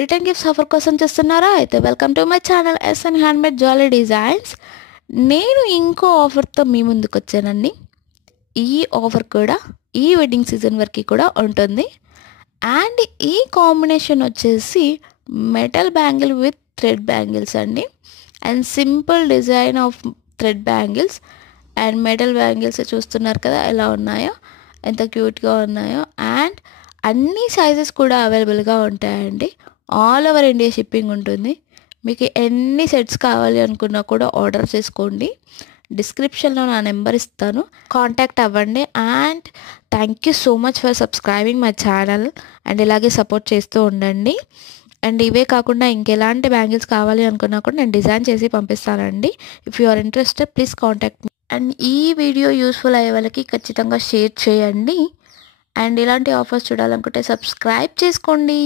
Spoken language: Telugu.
రిటర్న్ గిఫ్ట్స్ ఆఫర్ కోసం చూస్తున్నారా? అయితే welcome to my channel S N handmade jewellery designs. నేను ఇంకో ఆఫర్తో మీ ముందుకు వచ్చానండి. ఈ ఆఫర్ కూడా ఈ వెడ్డింగ్ సీజన్ వరకు కూడా ఉంటుంది. అండ్ ఈ కాంబినేషన్ వచ్చేసి metal bangle with thread bangles అండి. And simple design of thread bangles and metal bangles చూస్తున్నారు కదా ఎలా ఉన్నాయో, ఎంత క్యూట్గా ఉన్నాయో. అండ్ అన్ని సైజెస్ కూడా అవైలబుల్గా ఉంటాయండి. ఆల్ ఓవర్ ఇండియా షిప్పింగ్ ఉంటుంది. మీకు ఎన్ని సెట్స్ కావాలి అనుకున్నా కూడా ఆర్డర్ చేసుకోండి. డిస్క్రిప్షన్లో నా నెంబర్ ఇస్తాను, కాంటాక్ట్ అవ్వండి. And thank you so much for subscribing my channel. And ఇలాగే సపోర్ట్ చేస్తూ ఉండండి. అండ్ ఇవే కాకుండా ఇంకెలాంటి బ్యాంగిల్స్ కావాలి అనుకున్నా కూడా నేను డిజైన్ చేసి పంపిస్తానండి. If you are interested please contact me. And ఈ వీడియో యూస్ఫుల్ అయ్యే వాళ్ళకి ఖచ్చితంగా షేర్ చేయండి. అండ్ ఇలాంటి ఆఫర్స్ చూడాలనుకుంటే సబ్స్క్రైబ్ చేసుకోండి.